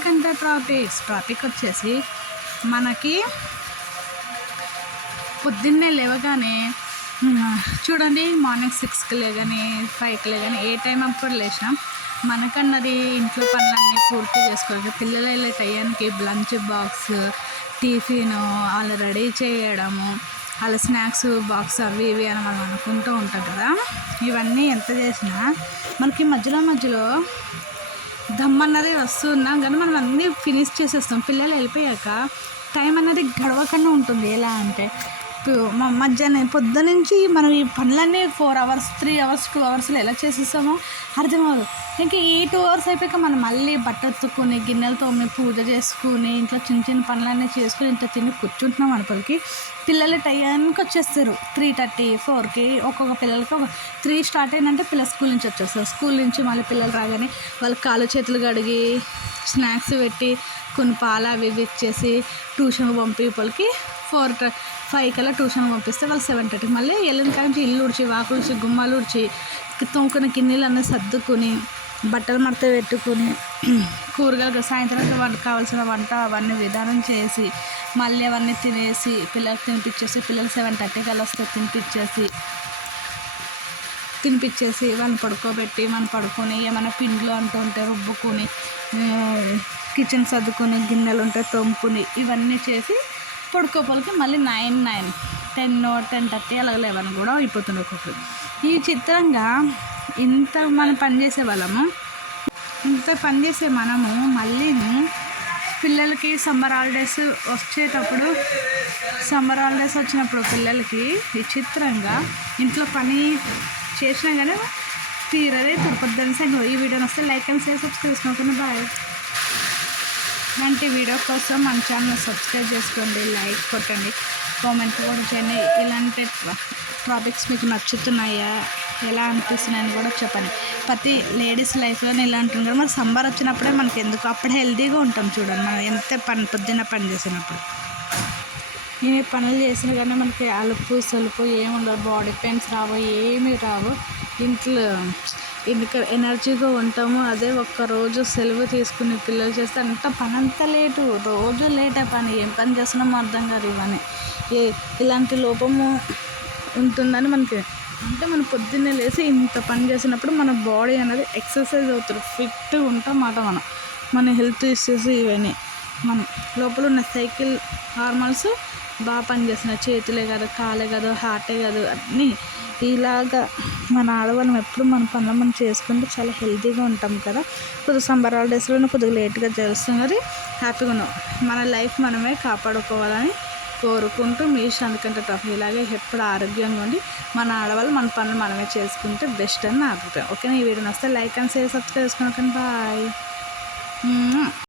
ఎందుకంటే టాపిక్ వచ్చేసి మనకి పొద్దున్నే లేవగానే చూడండి, మార్నింగ్ 6కి లేగానే 5కి లేగానే ఏ టైం అప్పుడు లేచినా మనకన్నది ఇంట్లో పనులన్నీ పూర్తి చేసుకోవాలి. పిల్లలు వెళ్ళే టయానికి లంచ్ బాక్స్, టిఫిను వాళ్ళు రెడీ చేయడము, వాళ్ళ స్నాక్స్ బాక్స్ అవి ఇవి అని మనం అనుకుంటూ ఉంటాం కదా. ఇవన్నీ ఎంత చేసినా మనకి మధ్యలో దమ్మన్నది వస్తున్నా కానీ మనం అన్నీ ఫినిష్ చేసేస్తాం. పిల్లలు వెళ్ళిపోయాక టైం అన్నది గడవకుండా ఉంటుంది. ఎలా అంటే మధ్యాహ్నం పొద్దునుంచి మనం ఈ పనులన్నీ 4 hours 3 hours 2 hours ఎలా చేసేస్తామో అర్థమవుతుంది. ఇంకా ఈ 2 hours అయిపోయాక మనం మళ్ళీ బట్టలు ఉతుక్కుని, గిన్నెలు తోమి, పూజ చేసుకుని, ఇంట్లో చిన్న చిన్న పనులన్నీ చేసుకుని ఇంట్లో తిని కూర్చుంటున్నాం అనుకోకి పిల్లలు టైంకి వచ్చేస్తారు. 3:30 4కి ఒక్కొక్క పిల్లలకి 3 స్టార్ట్ అయిందంటే పిల్లలు స్కూల్ నుంచి వచ్చేస్తారు. స్కూల్ నుంచి మళ్ళీ పిల్లలు రాగానే వాళ్ళ కాళ్ళు చేతులు కడిగి స్నాక్స్ పెట్టి కొన్ని పాలు అవి ఇవి ఇచ్చేసి ట్యూషన్కి పంపి వాళ్ళకి 5 కల్లా ట్యూషన్కి పంపిస్తే వాళ్ళు 7:30 మళ్ళీ వెళ్ళిన కానీ ఇల్లు ఉడిచి, వాకులు ఉడిచి, గుమ్మాలు ఉడిచి, తోముకున్న గిన్నెలు అన్నీ సర్దుకొని, బట్టలు మడత పెట్టుకుని, కూరగాయలు సాయంత్రం కావాల్సిన వంట అవన్నీ విధానం చేసి మళ్ళీ అవన్నీ తినేసి పిల్లలకి తినిపించేసి, పిల్లలు 7:30 కల్లా వస్తే తినిపించేసి వాళ్ళని పడుకోబెట్టి మనం పడుకొని ఏమైనా పిండ్లు అంటూ ఉంటే రుబ్బుకొని, కిచెన్ సర్దుకొని, గిన్నెలు ఉంటే తోముకుని ఇవన్నీ చేసి పడుకోపోలకి మళ్ళీ 9 10 10:30 అలా 11 కూడా అయిపోతుంది ఒక్కొక్కరు. ఈ చిత్రంగా ఇంత మనం పనిచేసే వాళ్ళము, ఇంత పనిచేసే మనము మళ్ళీ పిల్లలకి సమ్మర్ హాలిడేస్ వచ్చినప్పుడు పిల్లలకి విచిత్రంగా ఇంట్లో పని చేసినా కానీ తీరదే తిరుపతి. ఈ వీడియోని వస్తే లైక్ అండ్ షేర్ సబ్స్క్రైబ్ చేసుకోండి. బాయ్. ఇలాంటి వీడియో కోసం మన ఛానల్ సబ్స్క్రైబ్ చేసుకోండి, లైక్ కొట్టండి, కామెంట్ కూడా చేయండి. ఇలాంటి టాపిక్స్ మీకు నచ్చుతున్నాయా, ఎలా అనిపిస్తున్నాయని కూడా చెప్పండి. ప్రతి లేడీస్ లైఫ్లోనే ఇలా ఉంటుంది కదా. మరి సమ్మర్ వచ్చినప్పుడే మనకి ఎందుకు అప్పుడే హెల్తీగా ఉంటాం. చూడండి, మనం ఎంత పొద్దున్న పని చేసినప్పుడు నేను పనులు చేసినా కానీ మనకి అలుపు సలుపు ఏముండదు, బాడీ పెయిన్స్ రావు, ఏమీ రావు, ఇంట్లో ఎందుకు ఎనర్జీగా ఉంటాము. అదే ఒక్కరోజు సెలవు తీసుకుని పిల్లలు చేస్తే అంత పని అంతా లేటు, రోజు లేటే పని, ఏం పని చేస్తున్నామో అర్థం కాదు. ఇవన్నీ ఇలాంటి లోపము ఉంటుందని మనకి అంటే మనం పొద్దున్నే లేచి ఇంత పని చేసినప్పుడు మన బాడీ అనేది ఎక్సర్సైజ్ అవుతుంది, ఫిట్గా ఉంటాం అన్నమాట. మన హెల్త్ ఇష్యూస్ ఇవన్నీ మనం లోపల ఉన్న సైకిల్ హార్మోన్స్ బాగా పనిచేస్తున్నాయి. చేతులే కాదు, కాలే కాదు, హార్టే కాదు, అన్నీ ఇలాగా మన ఆడవాళ్ళం ఎప్పుడు మన పనులు మనం చేసుకుంటే చాలా హెల్తీగా ఉంటాం కదా. కొద్దిగా సమ్మర్ హాలిడేస్లోనే కొద్దిగా లేట్గా చేస్తాం కానీ హ్యాపీగా ఉన్నాం. మన లైఫ్ మనమే కాపాడుకోవాలని కోరుకుంటూ మీ శాంతికంటే టాపిక్ ఇలాగే ఎప్పుడు ఆరోగ్యంగా ఉండి మన ఆడవాళ్ళు మన పనులు మనమే చేసుకుంటే బెస్ట్ అని నా అభిప్రాయం. ఓకేనా, ఈ వీడియో వస్తే లైక్ అండ్ షేర్ సబ్స్క్రైబ్ చేసుకోండి. బాయ్.